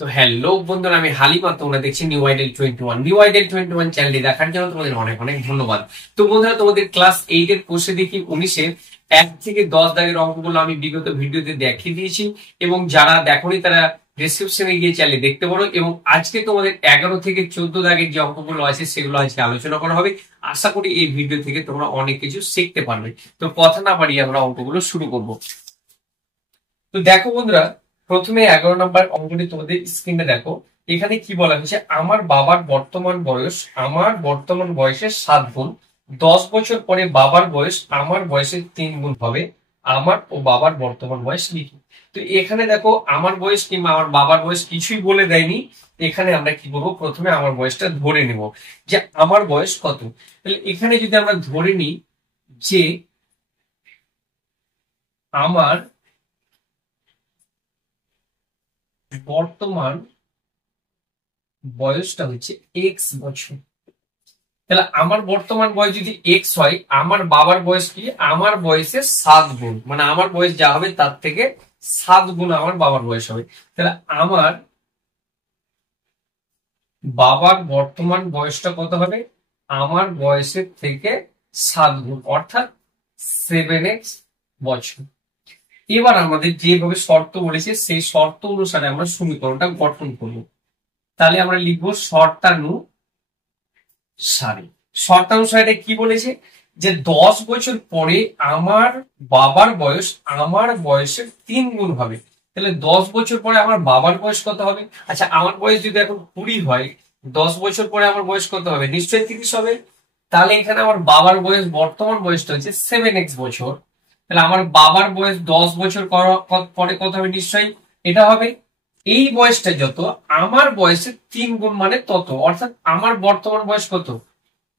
তো হ্যালো বন্ধুরা, আমি হালিমা, তোমরা দেখছি নিউ আইডেল 21। নিউ আইডেল 21 চ্যানেলটি দেখার জন্য তোমাদের অনেক অনেক ধন্যবাদ। তো বন্ধুরা, তোমাদের ক্লাস 8 এর কোর্সে দেখি 19-এর 1 থেকে 10 দাগের অঙ্কগুলো আমি বিগত ভিডিওতে দেখিয়ে দিয়েছি, এবং যারা দেখোনি তারা ডেসক্রিপশনে গিয়ে চাইলে দেখতে পারো। এবং আজকে তোমাদের 11 থেকে 14 দাগের যে অঙ্কগুলো আছে সেগুলো আজকে আলোচনা করা হবে। আশা করি এই ভিডিও থেকে তোমরা অনেক কিছু শিখতে পারবে। তো কথা না বাড়িয়ে আমরা অঙ্কগুলো শুরু করব। তো দেখো বন্ধুরা, প্রথমে 11 নম্বর অঙ্কটি তোমাদের স্ক্রিনে দেখো। এখানে কি বলা হয়েছে, আমার বর্তমান বয়সের 7 গুণ, 10 বছর পরে বাবার বয়স আমার বয়সের 3 গুণ হবে। আমার ও বাবার বর্তমান বয়স লিখি। তো এখানে দেখো, আমার বয়স কিংবা আমার বাবার বয়স কিছুই বলে দেয়নি। এখানে আমরা কি করবো, প্রথমে আমার বয়সটা ধরে নেব যে আমার বয়স কত। তাহলে এখানে যদি আমরা ধরে নিই যে আমার বর্তমান বয়সটা হচ্ছে এক্স বছর, তাহলে আমার বর্তমান বয়স যদি এক্স হয়, আমার বাবার বয়স কি, আমার বয়সের 7 গুণ, মানে আমার বয়স যা হবে তার থেকে 7 গুণ আমার বাবার বয়স হবে। তাহলে আমার বাবার বর্তমান বয়সটা কত হবে, আমার বয়সের থেকে 7 গুণ, অর্থাৎ 7x বছর। এবার আমাদের যেভাবে শর্ত বলেছে সেই শর্ত অনুসারে আমরা সমীকরণটা গঠন করব। তাহলে আমরা লিখবো শর্তানুসারে কি বলেছে, যে 10 বছর পরে আমার বাবার বয়স আমার বয়সের 3 গুণ হবে। তাহলে 10 বছর পরে আমার বাবার বয়স কত হবে? আচ্ছা, আমার বয়স যদি এখন 20 হয়, 10 বছর পরে আমার বয়স কত হবে? নিশ্চয়ই 30 হবে। তাহলে এখানে আমার বাবার বয়স, বর্তমান বয়সটা হচ্ছে 7x বছর। তাহলে আমার বাবার বয়স 10 বছর পরে কত হবে? নিশ্চয়ই এটা হবে। এই বয়সটা যত, আমার বয়সের 3 গুণ মানে তত, অর্থাৎ আমার বর্তমান বয়স কত,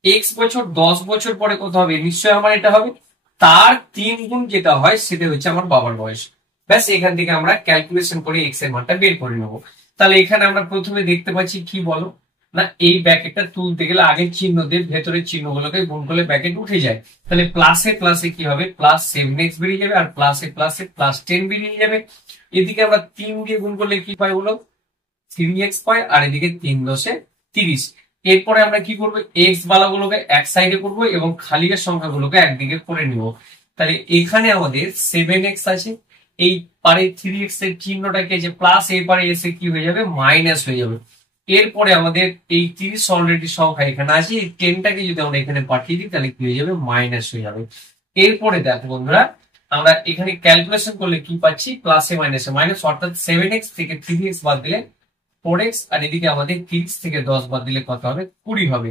এক্স বছর, 10 বছর পরে কত হবে? নিশ্চয়ই আমার এটা হবে। তার 3 গুণ যেটা হয় সেটা হচ্ছে আমার বাবার বয়স। ব্যাস, এখান থেকে আমরা ক্যালকুলেশন করে এক্স এর মানটা বের করে নেবো। তাহলে এখানে আমরা প্রথমে দেখতে পাচ্ছি কি বলো না, এই ব্র্যাকেটটা তুলতে গেলে আগের চিহ্ন দিয়ে ভেতরের চিহ্নগুলোকে গুণ করলে ব্র্যাকেট উঠে যায়। তাহলে প্লাসে প্লাসে কি হবে, প্লাস 7x বেরিয়ে যাবে, আর প্লাসে প্লাসে প্লাস 10 বেরিয়ে যাবে। এদিকে আমরা 3 দিয়ে গুণ করলে কি পাই বলো, 3x পাই, আর এদিকে 3 দশে 30। এরপরে আমরা কি করবো, এক্স বালাগুলোকে এক সাইডে করবো এবং খালি এর সংখ্যাগুলোকে একদিকে করে নিব। তাহলে এখানে আমাদের 7x আছে, এই পারে 3x এর চিহ্নটাকে যে প্লাস, এই পারে এসে কি হয়ে যাবে, মাইনাস হয়ে যাবে। এরপরে আমাদের এই 30 অলরেডি সংখ্যা এখানে আছে, এই 10টাকে যদি আমরা এখানে পাঠিয়ে দিই তাহলে কি হয়ে যাবে, মাইনাস হয়ে যাবে। এরপরে দেখো বন্ধুরা, আমরা এখানে ক্যালকুলেশন করলে কি পাচ্ছি, প্লাসে মাইনাসে মাইনাস, অর্থাৎ 7x থেকে 3x বাদ দিলে 4x, আর এদিকে আমাদের 30 থেকে 10 বাদ দিলে কত হবে, 20 হবে।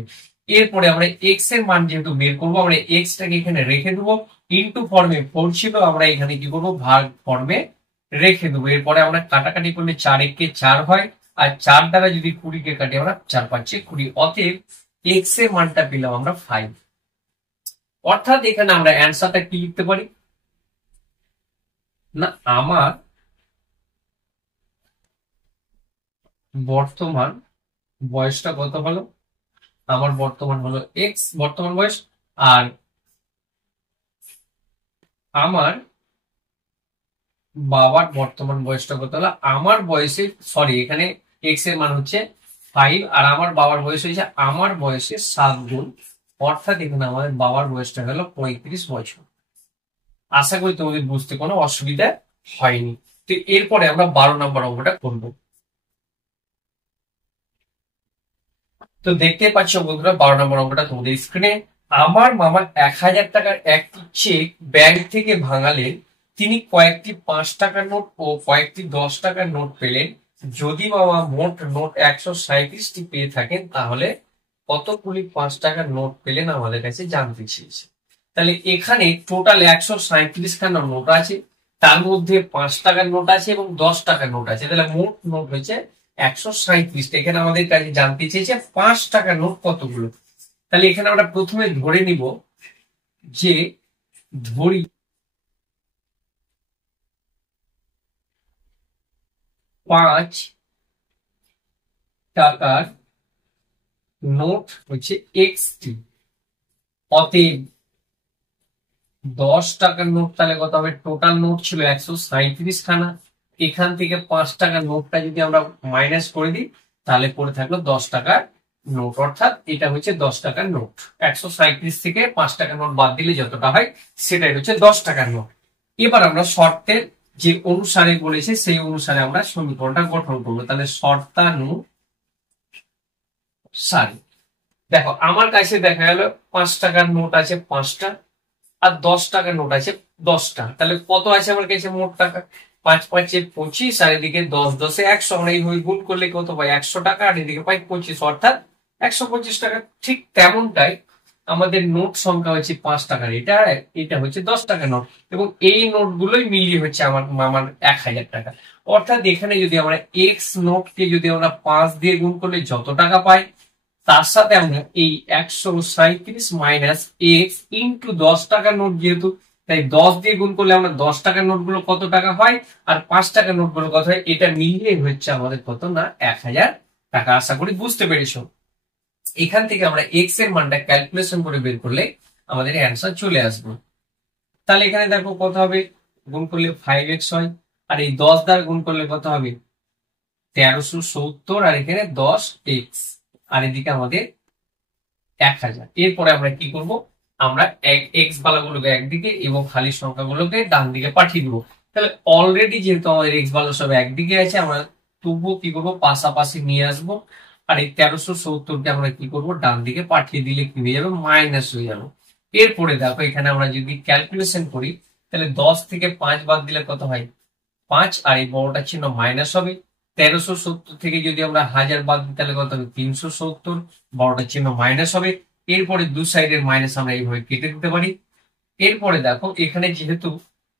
এরপরে আমরা x এর মান যেহেতু বের করবো, আমরা x টাকে এখানে রেখে দেবো। ইনটু ফর্মে 4 ছিল, আমরা এখানে কি করবো, ভাগ ফর্মে রেখে দেবো। এরপরে আমরা কাটাকাটি করলে 4 একে 4 হয়, আর 4 দ্বারা যদি 20 কে কাটি আমরা 4 পাচ্ছি 20। অতএব x এর মানটা পেলাম আমরা 5। অর্থাৎ এখানে আমরা অ্যান্সারটা কি লিখতে পারি না, আমার বর্তমান বয়সটা কত হলো, আমার বর্তমান হলো এক্স বর্তমান বয়স, আর আমার বাবার বর্তমান বয়সটা কত হলো, আমার বয়সে, সরি এখানে এক্স এর মান হচ্ছে 5, আর আমার বাবার বয়স হয়েছে আমার বয়সের 7 গুণ, অর্থাৎ এখানে আমাদের বাবার বয়সটা হলো 35 বছর। আশা করি তোমাদের বুঝতে কোনো অসুবিধা হয়নি। তো এরপরে আমরা 12 নম্বর অঙ্কটা করব। তো দেখতে পাচ্ছ বন্ধুরা, 12 নম্বর অঙ্কটা তোমাদের স্ক্রিনে। আমার মামা 1000 টাকার একটি চেক ব্যাংক থেকে ভাঙালেন, তিনি কয়েকটি 5 টাকার নোট ও কয়েকটি 10 টাকার নোট পেলেন। যদি মামা মোট নোট 137টি পেয়ে থাকেন তাহলে কতগুলি 5 টাকার নোট পেলেন আমাদের কাছে জানতে চেয়েছে। তাহলে এখানে টোটাল 137 খানা নোট আছে, তার মধ্যে 5 টাকার নোট আছে এবং 10 টাকার নোট আছে। তাহলে মোট নোট হচ্ছে 137টা। এখানে আমাদের কাছে জানতে চেয়েছে 5 টাকার নোট কতগুলো। তাহলে এখানে আমরা প্রথমে ধরে নিব যে, ধরি 5 টাকার নোট হচ্ছে এক্সটি। অতএব 10 টাকার নোট তাহলে কত হবে, টোটাল নোট ছিল 137 খানা, এখান থেকে 5 টাকার নোটটা যদি আমরা মাইনাস করে দিই তাহলে পড়ে থাকলো 10 টাকার নোট, অর্থাৎ এটা হচ্ছে 10 টাকার নোট। 137 থেকে 5 টাকার নোট বাদ দিলে যতটা হয় সেটাই হচ্ছে 10 টাকার নোট। এবার আমরা শর্তের যে অনুসারে বলেছে সেই অনুসারে আমরা সমীকরণটা গঠন করবো। তাহলে শর্তানুসারে দেখো আমার কাছে দেখা গেল 5 টাকার নোট আছে 5টা আর 10 টাকার নোট আছে 10টা। তাহলে কত আছে আমার কাছে মোট টাকা? 5 5 25 আর এদিকে 10 10 100। আমরা এইভাবে গুণ করলে কত পাই? 100 টাকা আর এদিকে পাই 25, অর্থাৎ 125 টাকা। ঠিক তেমনটাই আমাদের নোট সংখ্যা হচ্ছে 5 টাকার, এটা হচ্ছে 10 টাকার নোট, এবং এই নোটগুলোই মিলিয়ে হচ্ছে আমার 1000 টাকা। অর্থাৎ এখানে যদি আমরা এক্স নোটকে যদি আমরা 5 দিয়ে গুণ করলে যত টাকা পাই, তার সাথে আমরা এই 137 মাইনাস এক্স ইন্টু 10 টাকার নোট, যেহেতু তাই 10 দিয়ে গুণ করলে আমরা 10 টাকার নোট গুলো কত টাকা হয় আর 5 টাকার নোট গুলো কত হয়, এটা মিলিয়ে হচ্ছে আমাদের কত না 1000 টাকা। আশা করি বুঝতে পেরেছো। এখান থেকে আমরা এক্স এর মানটা ক্যালকুলেশন করে বের করলে আমাদের অ্যান্সার চলে আসবে। তাহলে এখানে দেখো কত হবে, গুণ করলে 5x হয়, আর এই 10 দ্বারা গুণ করলে কত হবে 1370, আর এখানে 10x, আর এদিকে আমাদের 1000। এরপরে আমরা কি করব, আমরা এক্স বালাগুলোকে একদিকে এবং খালি সংখ্যাগুলোকে ডান দিকে পাঠিয়ে দিব। তাহলে অলরেডি যেহেতু আমাদের এক্স বালা সব একদিকে আছে, আমরা তবুও কি করবো পাশাপাশি নিয়ে আসবো, আর এই 1370কে আমরা কি করব ডান দিকে পাঠিয়ে দিলে কি হয়ে যাবে মাইনাস হয়ে যাবে। এরপরে দেখো এখানে আমরা যদি ক্যালকুলেশন করি তাহলে 10 থেকে 5 বাদ দিলে কত হয় 5, আর এই বড়টা চিহ্ন মাইনাস হবে। 1370 থেকে যদি আমরা 1000 বাদ দিই তাহলে কত হবে 370, বড়টা চিহ্ন মাইনাস হবে। এরপরে দু সাইডের মাইনাস আমরা এইভাবে কেটে দিতে পারি। এরপরে দেখো এখানে যেহেতু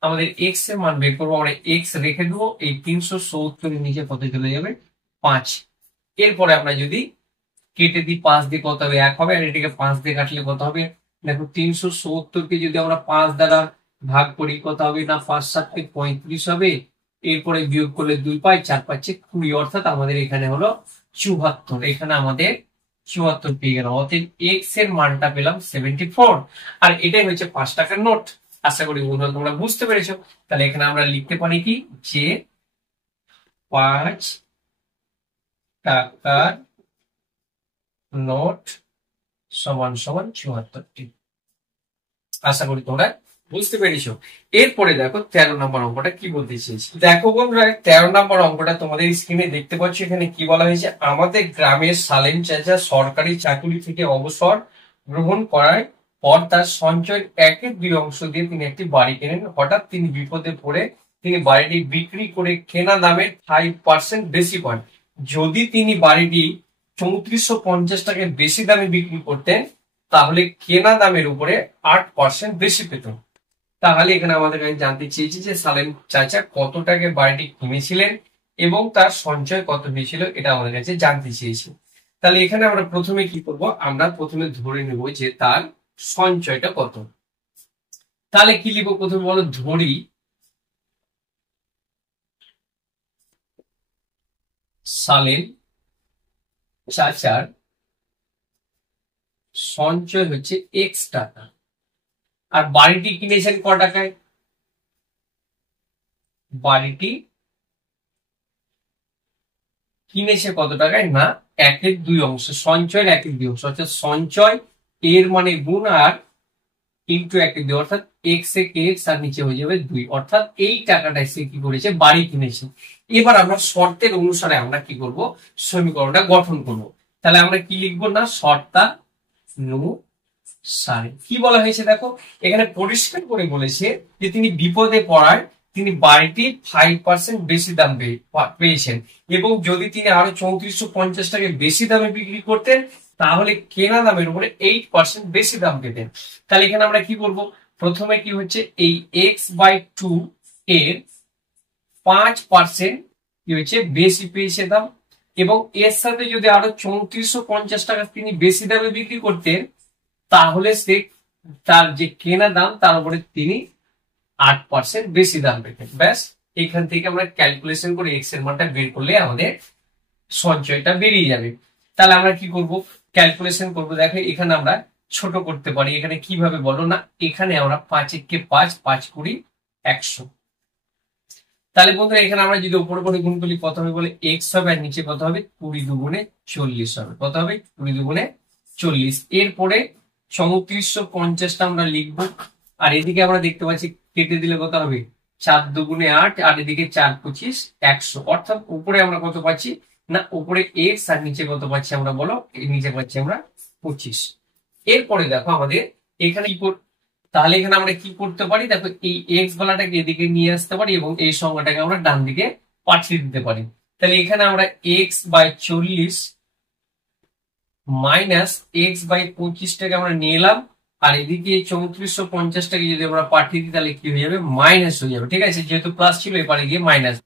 আমাদের এক্স এর মান বের করবো, আমরা এক্স রেখে দেবো, এই 370 এর নিচে কত চলে যাবে 5। এরপরে আমরা যদি কেটে দিই 5 দিয়ে কত হবে 1 হবে, আর এটাকে 5 দিয়ে কাটলে কত হবে দেখো 370 কে যদি আমরা 5 দ্বারা ভাগ করি কত হবে না 5 7 35 হবে। এরপরে বিয়োগ করলে 2 পাই, 4 5 20, অর্থাৎ আমাদের এখানে হলো 74। এখানে আমাদের 74 পেয়ে গেলাম, অর্থাৎ এক্স এর মানটা পেলাম 74, আর এটাই হচ্ছে 5 টাকার নোট। আশা করি বন্ধুরা তোমরা বুঝতে পেরেছো। তাহলে এখানে আমরা লিখতে পারি কি যে 5 টাকার নোট সমান সমান 74টি। আশা করি তোমরা বুঝতে পেরেছো। এরপরে দেখো 13 নম্বর অঙ্কটা কি বলতে চেয়েছি। দেখো বন্ধুরা 13 নম্বর অঙ্কটা তোমাদের স্ক্রিনে দেখতে পাচ্ছ। এখানে কি বলা হয়েছে, আমাদের গ্রামের সালেম চাচা সরকারি চাকরি থেকে অবসর গ্রহণ করার পর তার সঞ্চয়ের 1/2 অংশ দিয়ে তিনি একটি বাড়ি কেনেন। হঠাৎ তিনি বিপদে পড়ে তিনি বাড়িটি বিক্রি করে কেনা দামের 5% বেশি পান। যদি তিনি বাড়িটি 3450 টাকায় বেশি দামে বিক্রি করতেন তাহলে কেনা দামের উপরে 8% বেশি পেত। তাহলে এখানে আমাদের জানতে চেয়েছি যে সালেম চাচা কত টাকায় বাড়িটি কিনেছিলেন এবং তার সঞ্চয় কত হয়েছিল, এটা আমাদের কাছে জানতে চেয়েছি। তাহলে এখানে আমরা প্রথমে কি করব, আমরা প্রথমে ধরে নেব যে তার সঞ্চয়টা কত। তাহলে কি লিখবো, প্রথমে বলো ধরি সালেম চাচার সঞ্চয় হচ্ছে এক্স টাকা, আর বাড়িটি কিনেছেন ক টাকায়, বাড়িটি কিনেছে কত টাকায় না 1/2 অংশ, সঞ্চয়ের 1/2 অংশ, অর্থাৎ সঞ্চয় এর মানে গুণ আর ইন্টু 1/2, অর্থাৎ এক্স এ এক্স আর নিচে হয়ে যাবে 2, অর্থাৎ এই টাকাটা সে কি করেছে বাড়ি কিনেছে। এবার আমরা শর্তের অনুসারে আমরা কি করব সমীকরণটা গঠন করব। তাহলে আমরা কি লিখবো না শর্তানুসারে। কি বলা হয়েছে দেখো এখানে পরিষ্কার করে বলেছে যে তিনি বিপদে পড়ায় তিনি বাড়িটি 5% বেশি দাম পেয়েছেন, এবং যদি তিনি আরো 3450 টাকায় বেশি দামে বিক্রি করতেন তাহলে কেনা দামের উপরে 8% বেশি দাম পেতেন। তাহলে এখানে আমরা কি করব, প্রথমে কি হচ্ছে এই x/2 এর 5% কি হচ্ছে বেশি পেয়েছে দাম, এবং এর সাথে যদি আরো 3450 টাকা তিনি বেশি দামে বিক্রি করতেন তাহলে সে তার যে কেনা দাম তার উপরে তিনি 8% বেশি দাম পেতেন। ব্যাস, এখান থেকে আমরা ক্যালকুলেশন করে এক্স এর মানটা বের করলে আমাদের সঞ্চয়টা বেরিয়ে যাবে। তাহলে আমরা কি করব, ক্যালকুলেশন করব। দেখো এখানে আমরা ছোট করতে পারি, এখানে কিভাবে বলো না, এখানে আমরা 5 × 5 5 × 20 100। তাহলে বন্ধুরা এখানে আমরা যদি উপরে করে গুণ করি কত হবে বলে এক্স হবে, আর নিচে কত হবে 20 দুগুণে 40 হবে। কত হবে 20 দুগুণে 40। এরপরে 3450টা আমরা লিখবো, আর এদিকে আমরা দেখতে পাচ্ছি কেটে দিলে কত হবে 4 দুগুণে 8, আর এদিকে 4 25 100। অর্থাৎ উপরে আমরা কত পাচ্ছি না, উপরে এক্স আর নিচে কত পাচ্ছি আমরা বলো, নিচে পাচ্ছি আমরা 25। এরপরে দেখো আমাদের এখানে তাহলে এখানে আমরা কি করতে পারি, দেখো এই এক্স বলাটাকে এদিকে নিয়ে আসতে পারি এবং এই সংখ্যাটাকে আমরা ডান দিকে পাঠিয়ে দিতে পারি। তাহলে এখানে আমরা X by 40 minus X by 25টাকে আমরা নিয়ে এলাম, আর এদিকে 3450টাকে যদি আমরা পাঠিয়ে দিই তাহলে কি হয়ে যাবে, মাইনাস হয়ে যাবে। ঠিক আছে, যেহেতু প্লাস ছিল এবারে গিয়ে মাইনাস।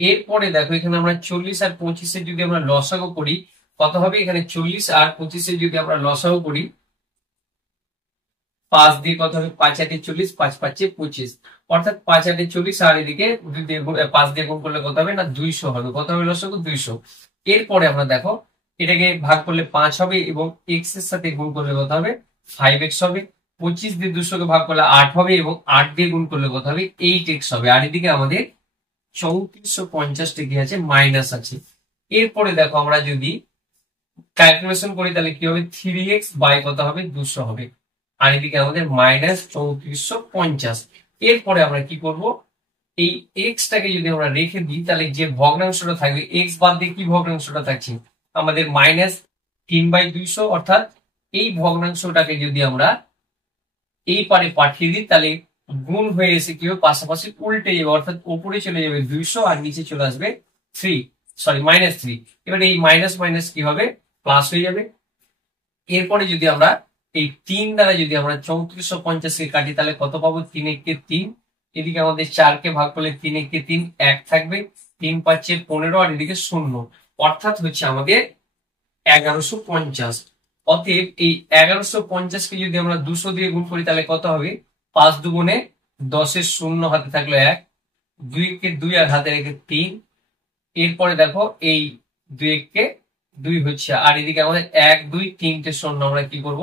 এরপরে দেখো এখানে আমরা 40 আর 25 যদি আমরা লসাগু করি কত হবে, এখানে 40 আর 25 যদি আমরা লসাগু করি 5 দিয়ে কত হবে 5 8 40, 5 5 25, অর্থাৎ 5 8 40 আর এদিকে 5 দিয়ে গুণ করলে কত হবে না 200 হবে। কত হবে লসাগু 200। এরপরে আমরা দেখো এটাকে ভাগ করলে 5 হবে এবং এক্স এর সাথে গুণ করলে কত হবে 5x হবে। 25 দিয়ে 200 কে ভাগ করলে 8 হবে এবং 8 দিয়ে গুণ করলে কত হবে 8x হবে। আর এদিকে আমাদের 3450 কি আছে, মাইনাস আছে। এরপরে দেখো আমরা যদি ক্যালকুলেশন করি তাহলে কি হবে 3x বাই কত হবে 200 হবে, আর এদিকে আমাদের মাইনাস 3450। এরপরে আমরা কি করব, এই এক্স টাকে যদি আমরা রেখে দিই তাহলে যে ভগ্নাংশটা থাকবে এক্স বাদ দিয়ে কি ভগ্নাংশটা থাকছে আমাদের মাইনাস 3/200, অর্থাৎ এই ভগ্নাংশটাকে যদি আমরা এই পারে পাঠিয়ে দিই তাহলে গুণ হয়ে এসে কি হবে পাশাপাশি উল্টে যাবে, অর্থাৎ উপরে চলে যাবে 200 আর নিচে চলে আসবে -3। এবারে এই মাইনাস মাইনাস কি হবে প্লাস হয়ে যাবে। এরপরে যদি আমরা এই 3 দ্বারা যদি আমরা 3450 কে কাটি তাহলে কত পাবো 3 1 কে 3, এদিকে আমাদের 4 কে ভাগ করলে 3 1 কে 3 1 থাকবে, 3 5 এ 15 আর এদিকে 0, অর্থাৎ হচ্ছে আমাদের 1150। অতএব এই 1150 কে যদি আমরা 200 দিয়ে গুণ করি তাহলে কত হবে 5 দুগুণে 10 এর 0 হাতে থাকলো 1, 2 কে 2 আর হাতে রেখে 3। এরপরে দেখো এই 2 কে 2 হচ্ছে, আর এদিকে আমাদের 1 2 3টে 0 আমরা কি করব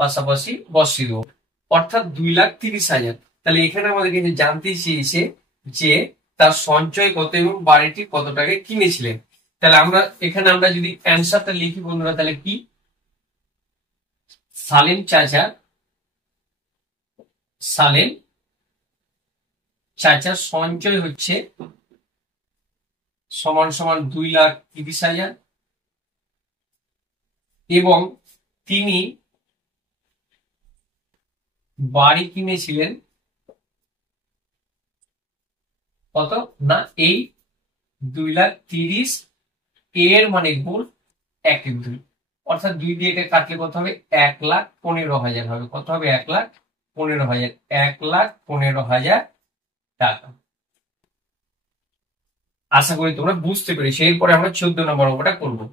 পাশাপাশি বসিয়ে দেবো, অর্থাৎ 2,30,000। তাহলে এখানে আমাদের কিন্তু জানতে চেয়েছে যে তার সঞ্চয় কত এবং বাড়িটি কত টাকায় কিনেছিলেন। তাহলে আমরা এখানে আমরা যদি অ্যান্সারটা লিখি বন্ধুরা তাহলে কি, সালেম চাচার সঞ্চয় হচ্ছে সমান সমান 2,30,000 এবং তিনি বাড়ি কিনেছিলেন কত না এই 2,30,000 এর মানে গুণ 1/2, অর্থাৎ 2 দিয়ে এটা কাটলে কত হবে 1,15,000 হবে। কত হবে 1,15,000, 1,15,000 টাকা। আশা করি তোমরা বুঝতে পেরেছো। এরপরে আমরা 14 নম্বর অঙ্কটা করবো।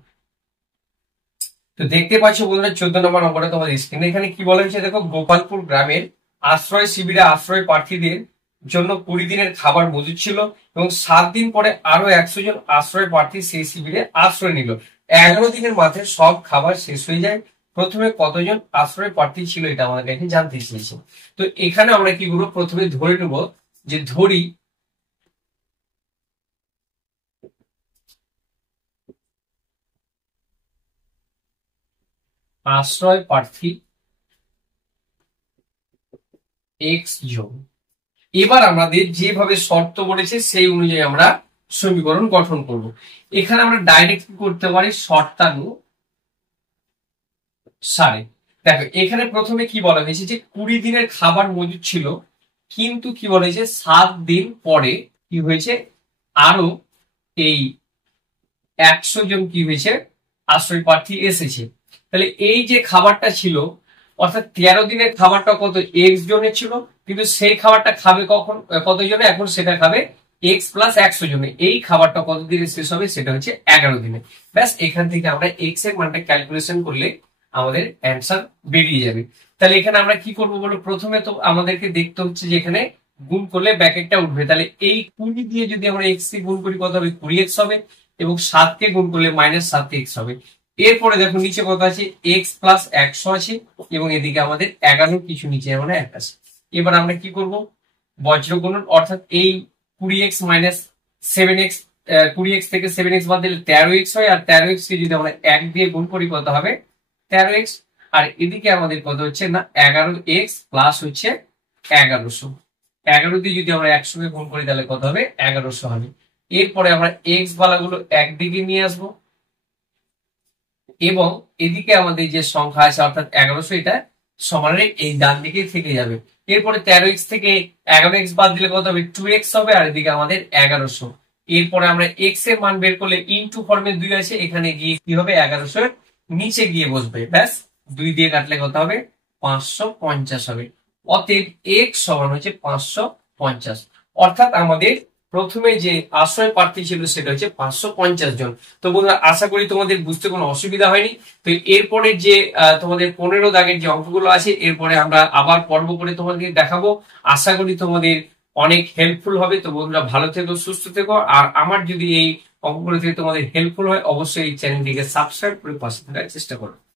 তো দেখতে পাচ্ছ বন্ধুরা 14 নম্বর অঙ্কটা তোমাদের স্ক্রিনে। এখানে কি বলা হয়েছে দেখো, গোপালপুর গ্রামের আশ্রয় শিবিরে আশ্রয় প্রার্থীদের জন্য 20 দিনের খাবার মজুদ ছিল এবং 7 দিন পরে আরো 100 জন আশ্রয় প্রার্থী সেই শিবিরে আশ্রয় নিল। 11 দিনের মাথায় সব খাবার শেষ হয়ে যায়। প্রথমে কতজন আশ্রয় প্রার্থী ছিল এটা আমাদের কাছে জানতে চেয়েছে। তো এখানে আমরা কি করবো, প্রথমে ধরে নেব যে ধরি আশ্রয় প্রার্থী এক্স জন। এবার আমাদের যেভাবে শর্ত বলেছে সেই অনুযায়ী আমরা সমীকরণ গঠন করব। এখানে আমরা ডাইরেক্ট কি করতে পারি, শর্তানুসারে। দেখো এখানে প্রথমে কি বলা হয়েছে যে 20 দিনের খাবার মজুদ ছিল, কিন্তু কি বলা হয়েছে 7 দিন পরে কি হয়েছে আরো এই 100 জন কি হয়েছে আশ্রয় প্রার্থী এসেছে। তাহলে এই যে খাবারটা ছিল অর্থাৎ 13 দিনের খাবারটা কত এক্স জনের ছিল, কিন্তু সেই খাবারটা খাবে কখন কত জনে, এখন সেটা খাবে এক্স প্লাস 100 জনে। এই খাবারটা কত দিনে শেষ হবে, সেটা হচ্ছে 11 দিনে। ব্যাস এখান থেকে আমরা এক্স এর মানটা ক্যালকুলেশন করলে আমাদের অ্যান্সার বেরিয়ে যাবে। তাহলে এখানে আমরা কি করবো বলো, প্রথমে তো আমাদেরকে দেখতে হচ্ছে যে এখানে গুণ করলে ব্র্যাকেটটা উঠবে। তাহলে এই 20 দিয়ে যদি আমরা এক্স কে গুণ করি কত হবে 20x হবে এবং 7 কে গুণ করলে -7x হবে। এরপরে দেখো নিচে কত আছে এক্স প্লাস 100 আছে এবং এদিকে আমাদের 11 কিছু নিচে আমরা 1 আছে। এবার আমরা কি করব বজ্র গুণন, অর্থাৎ এই 20x মাইনাস 7x, 20x থেকে 7x বাদ দিলে 13x হয়, আর 13x কে যদি আমরা 1 দিয়ে গুণ করি কত হবে 13x, আর এদিকে আমাদের কত হচ্ছে না 11x প্লাস হচ্ছে 1100, 11 দিয়ে যদি আমরা একসঙ্গে গুণ করি তাহলে কত হবে 1100 হবে। এরপরে আমরা x বালাগুলো একদিকে নিয়ে আসবো এবং এদিকে আমাদের যে সংখ্যা আছে অর্থাৎ 1100 এটা সমানের এই ডান দিকে থেকে যাবে। এরপরে 13x থেকে 11x বাদ দিলে কত হবে 2x হবে, আর এদিকে আমাদের 1100। এরপরে আমরা x এর মান বের করলে ইনটু ফর্মে 2 আছে, এখানে গিয়ে কি হবে 1100 এর নিচে গিয়ে বসবে, ব্যাস 2 দিয়ে কাটলে কত হবে 550 হবে। অতএব x সমান হচ্ছে 550, অর্থাৎ আমাদের প্রথমে যে আশ্রয় প্রার্থী ছিল সেটা হচ্ছে 550 জন। তো বন্ধুরা আশা করি তোমাদের বুঝতে কোনো অসুবিধা হয়নি। তো এরপরে যে তোমাদের 15 দাগের যে অঙ্কগুলো আছে এরপরে আমরা আবার পর্ব করে তোমাদের দেখাবো, আশা করি তোমাদের অনেক হেল্পফুল হবে। তো বন্ধুরা ভালো থেকো, সুস্থ থেকো, আর আমার যদি এই অঙ্কগুলো থেকে তোমাদের হেল্পফুল হয় অবশ্যই এই চ্যানেলটিকে সাবস্ক্রাইব করে পাশে থাকার চেষ্টা করো।